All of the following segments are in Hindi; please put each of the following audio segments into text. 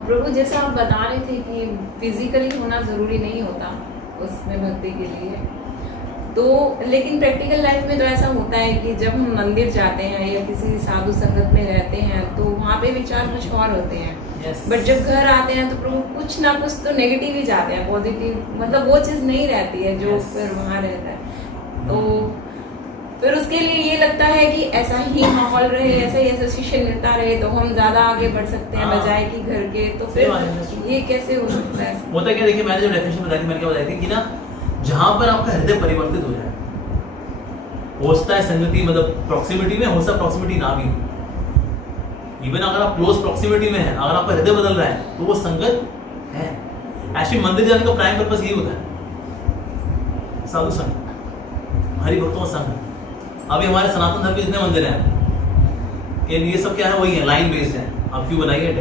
प्रभु जैसा आप बता रहे थे कि फिजिकली होना जरूरी नहीं होता उसमें भक्ति के लिए, तो लेकिन प्रैक्टिकल लाइफ में तो ऐसा होता है कि जब हम मंदिर जाते हैं या किसी साधु संगत में रहते हैं तो वहाँ पे विचार कुछ और होते हैं। बट जब घर आते हैं तो प्रभु कुछ ना कुछ तो नेगेटिव ही जाते हैं, पॉजिटिव मतलब वो चीज़ नहीं रहती है जो फिर वहाँ रहता है। तो फिर उसके लिए ये लगता है कि ऐसा ही माहौल रहे, ऐसा ही एसोसिएशन मिलता रहे तो हम ज्यादा आगे बढ़ सकते हैं बजाय कि घर के। तो फिर ये कैसे हो सकता है? होता क्या, देखिए मैंने जो डेफिनेशन बताई थी, मैंने क्या बताई थी कि ना जहां पर आपका हृदय परिवर्तित हो जाए, हो सकता है संगति मतलब प्रॉक्सिमिटी में, हो सकता है प्रॉक्सिमिटी ना भी, इवन अगर आप क्लोज प्रॉक्सिमिटी में है, अगर आपका हृदय बदल रहा है तो वो संगत है। एक्चुअली मंदिर जाने का प्राइम पर्पस यही होता है, साधु संग, हरि भक्तों का संग। अभी हमारे सनातन धर्म के जितने मंदिर हैं ये सब क्या है, वही है, लाइन बेस्ड है। आप क्यों बनाइए,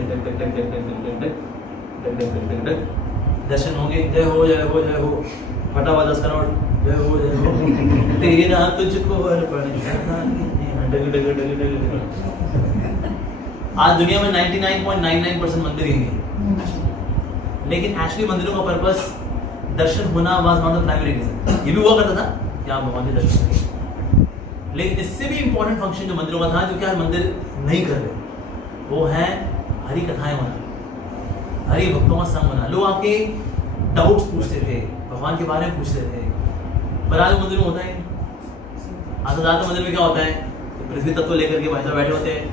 दर्शन होंगे, जय हो जय हो जय हो, फटाफट 10 करोड़, जय हो जय हो, तेरा तुझको अर्पण। आज दुनिया में 99.99% मंदिर ही हैं, लेकिन एक्चुअली मंदिरों का पर्पस दर्शन होना was not the primary reason. ये भी हुआ करता था कि आप भगवान के दर्शन करें, लेकिन इससे भी इंपॉर्टेंट फंक्शन जो मंदिरों का था, जो क्या मंदिर नहीं कर रहे, वो है हरि कथाएं होना, हरि भक्तों का संग होना। लोग आके डाउट्स पूछते थे, भगवान के बारे में पूछते थे, पर आज मंदिर में होता है। आज ज्यादातर मंदिर में क्या होता है, पृथ्वी तत्व लेकर के भाई साहब बैठे होते हैं,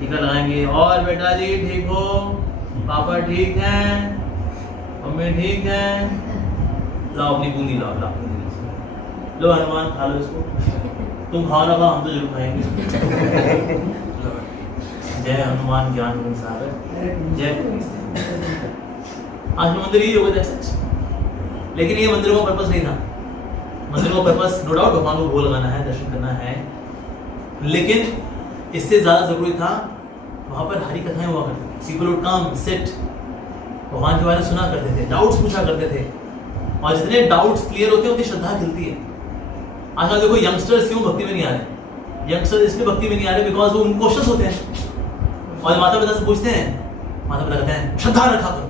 टीका लगाएंगे, और बेटा जी ठीक हो, पापा ठीक हैं, मम्मी ठीक है, लाओ अपनी बूंदी लाओ, लाओ लो हनुमान खा लो इसको, तुम खाओ ना खाओ, हम तो जरूर खाएंगे। जय हनुमान ज्ञान गुण सागर, जय। आज मंदिर ही होगा जैसे, लेकिन ये मंदिरों का पर्पस नहीं था। मंदिरों का पर्पस नो डाउट भगवान को भोग लगाना है, दर्शन करना है, लेकिन इससे ज्यादा जरूरी था वहां पर हरि कथाएं हुआ करती थी। पीपल वुड कम सिट, भगवान के बारे में सुना करते थे, डाउट्स पूछा करते थे, और जितने डाउट्स क्लियर होते हैं उतनी श्रद्धा खिलती है। आजकल देखो यंगस्टर्स क्यों भक्ति में नहीं आ रहे, यंगस्टर्स इसलिए भक्ति में नहीं आ रहे बिकॉज वो उनकोशिश होते हैं, और माता पिता से पूछते हैं, माता पिता कहते हैं श्रद्धा रखा करो,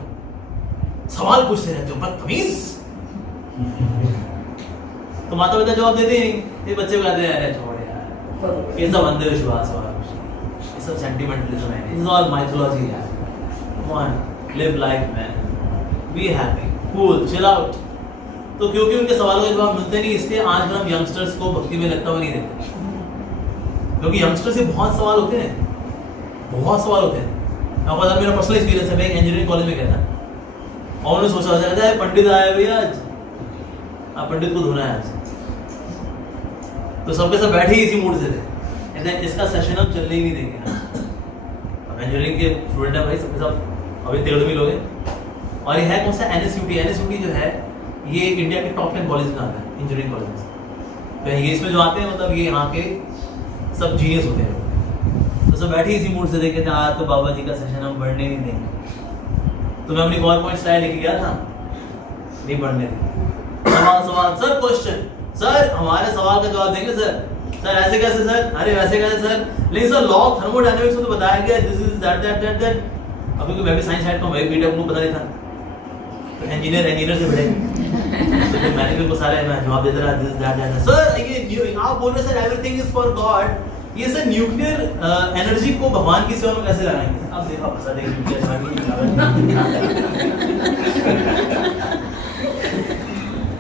सवाल पूछते रहते हो बदतमीज। तो माता पिता जवाब देते हैं, ये बच्चे को कहते हैं अरे छोड़ यार, ये सब अंधविश्वास और ये सब सेंटिमेंटलिज्म है, इट्स ऑल माइथोलॉजी यार, come on live life man, be happy, cool, chill out. तो क्योंकि उनके सवालों के जवाब मिलते नहीं, इसलिए आज हम यंगस्टर्स को भक्ति में लगता हुआ नहीं देखते, क्योंकि यंगस्टर्स से बहुत सवाल होते हैं, बहुत सवाल होते हैं। अब अगर मेरा पर्सनल एक्सपीरियंस है, मैं एक इंजीनियरिंग कॉलेज में गया था, और उन्होंने सोचा था पंडित आया भैया आज, आप पंडित को धोना है आज, तो सबके सब बैठे ही इसी मूड से थे, इसका सेशन हम चलने ही नहीं देंगे। अब इंजीनियरिंग के स्टूडेंट है भाई, सबके सब अभी 13वीं लोग हैं, और ये है कौन सा, एनएसयूटी। एनएसयूटी जो है ये इंडिया के टॉप 10 कॉलेज में आता है, इंजीनियरिंग कॉलेज। तो ये इसमें जो आते हैं मतलब ये यहाँ के सब जीनियस होते हैं, तो सब बैठे इसी मूड से देखे थे, आज तो बाबा जी का सेशन हम पढ़ने नहीं देंगे। तो मैं अपनी पावरपॉइंट स्लाइड लेके गया था, नहीं पढ़ने थे, सवाल सर, क्वेश्चन सर, हमारे सवाल का जवाब देंगे सर, सर ऐसे कैसे सर, अरे वैसे कैसे सर, लेकिन सर लॉ ऑफ थर्मोडायनामिक्स में तो बताया गया this is that that that that. अभी मैं भी साइंस साइड का, मैं बीटेक को पता नहीं था, तो इंजीनियर से पढ़े, तो फिर मैंने भी सारे मैं जवाब देता रहा, दिस दैट दैट। सर ये आप बोल रहे sir everything is for God, ये सर न्यूक्लियर एनर्जी को भगवान की सेवा में कैसे लगाएंगे? अब देखो फंसा देंगे न्यूक्लियर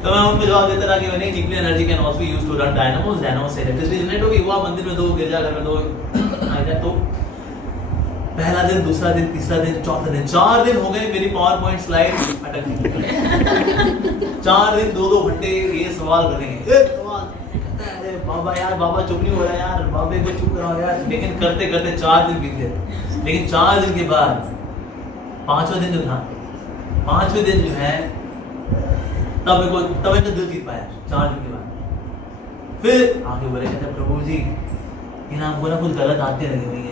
तो मैं उनको जवाब देता रहा कि मैंने nuclear energy can also be used to run dynamos, dynamo से इलेक्ट्रिसिटी जनरेट होगी, वो आप मंदिर में दो, गिरजाघर में दो, तो पहला दिन, दूसरा दिन, तीसरा दिन, चौथा दिन, 4 दिन हो गए मेरी पावरपॉइंट स्लाइड अटक गई। 4 दिन 2-2 घंटे ये सवाल करेंगे, एक सवाल, अरे बाबा यार, बाबा चुप नहीं हो रहा यार, बाबे को चुप कराओ यार, लेकिन करते करते 4 दिन बीत गए। लेकिन 4 दिन के बाद 5वें दिन जो था, 5वें दिन जो है तब मैं दिल जीत पाया 4 दिन के बाद। फिर आगे बोले, कहते प्रभु जी इन आपको ना कुछ गलत आते लगे हुई हैं।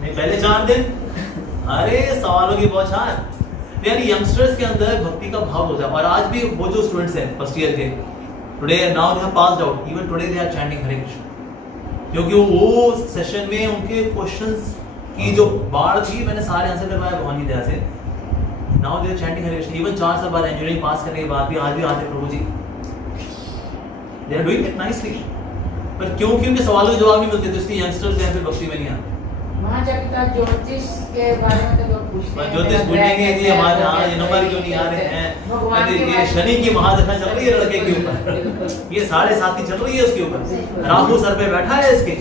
नहीं पहले 4 दिन अरे सवालों की बौछार, यानी यंगस्टर्स के अंदर भक्ति का भाव होता है। और आज भी वो जो स्टूडेंट्स हैं फर्स्ट ईयर के, today now they have passed out, even today they are chanting Hare Krishna, क्योंकि वो सेशन में उनके क्वेश्चंस की जो बाढ़ थी मैंने सारे आंसर करवाए भगवान की दया से। Now they are chanting Hare Krishna, even 4 साल बाद इंजीनियरिंग पास करने के बाद भी आज भी आते हैं प्रभु जी, they are doing it nicely. पर क्योंकि उनके सवालों के जवाब नहीं मिलते तो इसलिए यंगस्टर्स यहाँ पे भक्ति में नहीं आते। वहाँ जब तक ज्योतिष के बारे में तो लोग पूछते हैं, ज्योतिष पूछेंगे कि हमारे यहाँ ये नंबर क्यों नहीं आ रहे हैं, ये शनि की महादशा चल रही है लड़के के ऊपर, ये 7.5 चल रही है उसके ऊपर, राहु सर पे बैठा है इसके।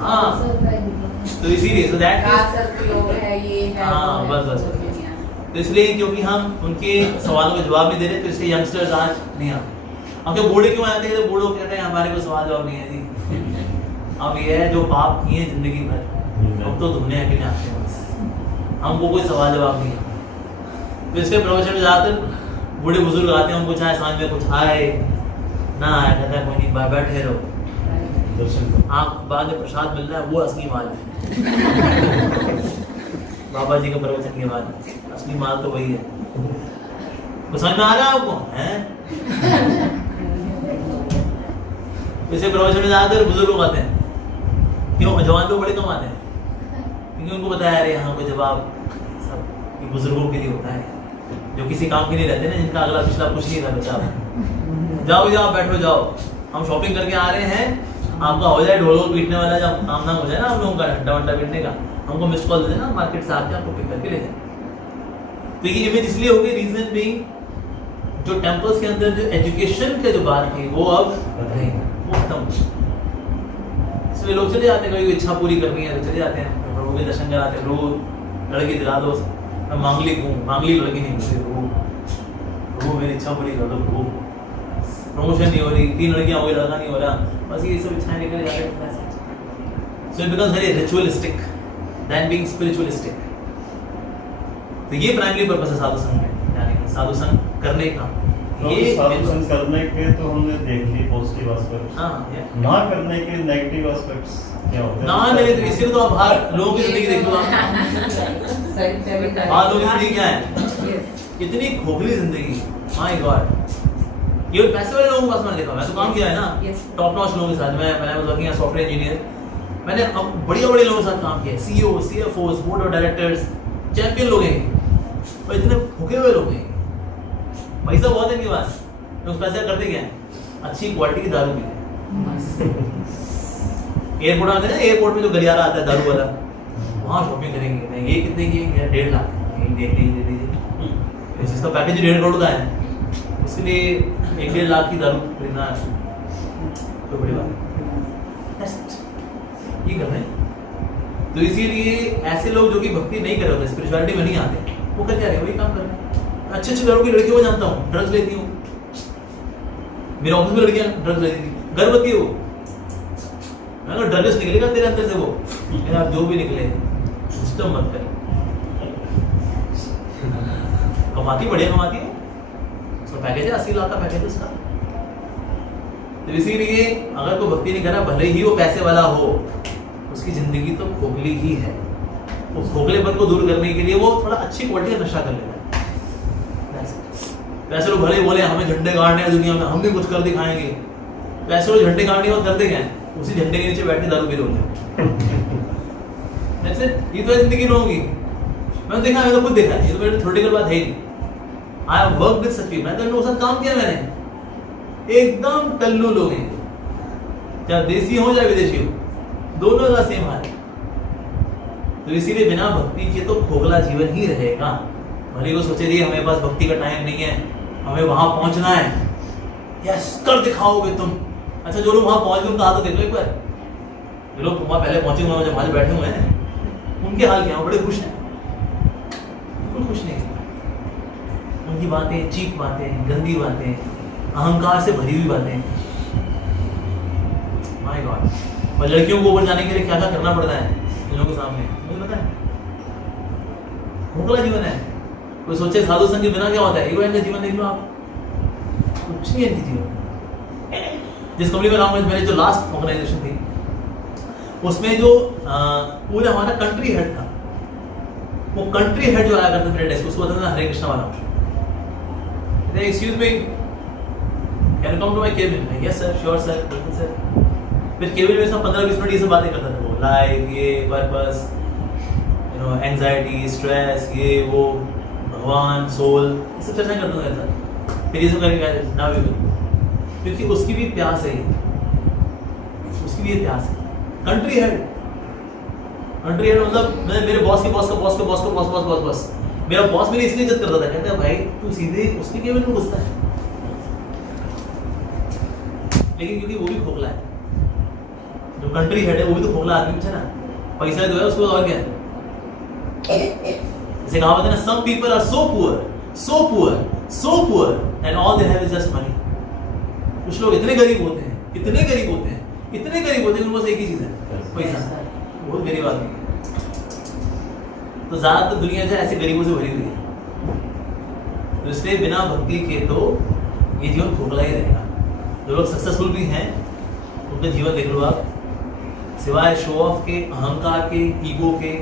हाँ तो इसीलिए तो दैट हाँ बस तो इसलिए क्योंकि हम उनके सवालों के जवाब नहीं दे रहे तो इसलिए यंगस्टर्स आज नहीं आते। अब जो बूढ़े क्यों आते हैं तो बूढ़ों कहते हैं हमारे को सवाल जवाब नहीं है जी। अब ये है जो पाप किए जिंदगी भर हम तो धोने के लिए आते हैं बस, हमको कोई सवाल जवाब नहीं है। तो इसलिए प्रवचन में ज्यादातर बूढ़े बुजुर्ग आते हैं, उनको चाहे समझ में कुछ आए ना आए, कहता है कोई नहीं बैठे रहो, आप बाद में प्रसाद मिल रहा है वो असली माल है। बाबा जी के प्रवचन के बाद असली माल तो वही है। तो समझ में आ रहा है आपको हैं? इसे प्रवचन में ज्यादातर बुजुर्ग लोग आते हैं, क्यों? जवान लोग बड़े कम आते हैं क्योंकि उनको पता है अरे यहाँ कोई जवाब सब बुजुर्गों के लिए होता है जो किसी काम के लिए रहते हैं, जिनका अगला पिछला कुछ नहीं था। बचा जाओ जाओ बैठो जाओ, हम शॉपिंग करके आ रहे हैं, आपका हो जाए ढोल पीटने वाला जब काम नाम हो जाए ना आप लोगों का घंटा वंटा पीटने का, हमको मिस कॉल दे देना, मार्केट से आके आपको पिक करके ले जाए। तो ये इमेज इसलिए होगी, रीजन बीइंग जो टेम्पल्स के अंदर जो एजुकेशन के जो बात थी वो अब नहीं, वो खत्म। इसलिए लोग चले जाते हैं, कोई इच्छा पूरी करनी है तो चले जाते हैं प्रभु के दर्शन कराते हैं, प्रभु लड़की दिला दो, मैं मांगलिक हूँ, मांगलिक लड़की नहीं मिलती, प्रभु मेरी इच्छा पूरी कर दो, प्रभु प्रमोशन नहीं हो रही, 3 लड़कियां हो गई, लड़का नहीं हो रहा, बस ये सब इच्छाएं निकल जाते हैं। So it becomes very ritualistic than being spiritualistic. तो ये प्राइमरी पर्पस है साधु संघ में, यानी साधु संघ करने का। तो ये साधु संघ करने के तो हमने देख ली पॉजिटिव एस्पेक्ट्स, ना करने के नेगेटिव एस्पेक्ट्स क्या होते हैं? ना नहीं तो इसीलिए तो आप बाहर लोगों की जिंदगी देख लो, बाहर लोगों की जिंदगी क्या है, इतनी खोखली जिंदगी, माय गॉड। ये पैसे वाले लोगों के पास मैंने देखा, मैं तो काम किया है ना टॉप नॉच लोगों के साथ, मैं was working as software engineer, मैंने अब बढ़िया बड़े लोगों के साथ काम किया है, CEO, CFO, board of directors, champion लोग हैं और इतने भूखे हुए लोग हैं, पैसा बहुत है इनके पास, तो उस पैसे करते क्या है, अच्छी क्वालिटी की दारू पीते हैं। एयरपोर्ट आते हैं, एयरपोर्ट में जो गलियारा आता है दारू वाला, वहाँ शॉपिंग करेंगे, ये कितने की है, 1.5 लाख, दे दीजिए, इसका पैकेज 1.5 करोड़ का है, उसके लिए 1.5 लाख की दारू खरीदना तो बड़ी बात ये कर रहे हैं। तो इसीलिए ऐसे लोग जो कि भक्ति नहीं कर रहे होते, स्पिरिचुअलिटी में नहीं आते, वो कर क्या रहे, वही काम कर रहे हैं। अच्छे अच्छे घरों की लड़कियों को जानता हूँ, ड्रग्स लेती हूँ, मेरे ऑफिस में लड़कियां ड्रग्स लेती थी, गर्भवती हो, मैं ड्रग्स निकलेगा तेरे अंदर से, वो आप जो भी निकले सिस्टम मत कर, कमाती बढ़िया कमाती है, उसका पैकेज है 80 लाख का पैकेज है उसका। तो इसीलिए अगर कोई भक्ति नहीं कर रहा, भले ही वो पैसे वाला हो, उसकी जिंदगी तो खोखली ही है। उस खोखलेपन को दूर करने के लिए वो थोड़ा अच्छी क्वालिटी का नशा कर लेता है। पैसे लोग भले बोले हमें झंडे गाड़ने हैं दुनिया में, हम भी कुछ कर दिखाएंगे, पैसे लोग झंडे गाड़ने और करते क्या है, उसी झंडे के नीचे बैठ के दारू पी रहे ऐसे ये तो जिंदगी होगी। मैंने देखा, मैंने तो खुद देखा, ये तो मेरी थ्योरेटिकल बात है ही। I have worked with such people, मैं तो इन लोगों के साथ काम किया, मैंने एकदम टल्लू लोग हैं, चाहे देसी हो चाहे विदेशी हो, दोनों का सेम हाल है। तो इसीलिए बिना भक्ति के तो खोखला जीवन ही रहेगा। भले को सोचे रही हमारे पास भक्ति का टाइम नहीं है, हमें वहां पहुंचना है, यस कर दिखाओगे तुम। अच्छा जो लोग वहां पहुंच गए उनका हाथ तो देख लो एक बार, जो लोग वहां पहले पहुंचे हुए हैं, बैठे हुए हैं, उनके हाल क्या है, बड़े खुश हैं, बिल्कुल खुश नहीं। उनकी बातें चीप बातें, गंदी बातें, अहंकार से भरी हुई बातें, माय गॉड। और लड़कियों को ऊपर जाने के लिए क्या क्या करना पड़ता है इन लोगों के सामने, मुझे पता है। खोखला जीवन है। कोई सोचे साधु संग के बिना क्या होता है, ये इनका जीवन देख लो आप, कुछ नहीं है इनकी जीवन। जिस कंपनी में काम करते, मेरी जो लास्ट ऑर्गेनाइजेशन थी, उसमें जो पूरा हमारा कंट्री हेड था, वो कंट्री हेड जो आया करता था मेरे डेस्क, उसको बताता था हरे कृष्णा वाला, excuse me can you come to my cabin, yes sir, sure sir, बिल्कुल सर। फिर केवल मेरे साथ 15-20 मिनट ये सब बातें करता था वो, लाइफ, ये पर्पस, एंजाइटी, स्ट्रेस, ये वो, भगवान, सोल, ये सब चर्चा करता था मेरे साथ। फिर ये सब करेंगे ना भी, क्योंकि उसकी भी प्यास है, उसकी भी प्यास है। कंट्री हेड मतलब मैं मेरे बॉस के बॉस का बॉस का बॉस का बॉस बॉस बॉस बॉस मेरा बॉस मेरी इसलिए इज्जत करता था, कहता भाई तू सीधे उसके केवल में घुसता है, लेकिन क्योंकि वो भी खोखला है, जो कंट्री हेड है वो भी तो खोखला आदमी है ना, पैसा जो है उसको और क्या है। जैसे कहावत है ना, some people are so poor and all they have is just money। कुछ लोग इतने गरीब होते हैं, इतने गरीब होते हैं उनके पास एक ही चीज है, पैसा। बहुत गरीब आदमी है। तो ज्यादातर दुनिया जो है ऐसे गरीबों से भरी हुई है, तो इसलिए बिना भक्ति के तो ये जीवन खोखला ही रहेगा। जो लोग सक्सेसफुल भी हैं उनका जीवन देख लो आप, सिवाय शो ऑफ के, अहंकार के, ईगो के,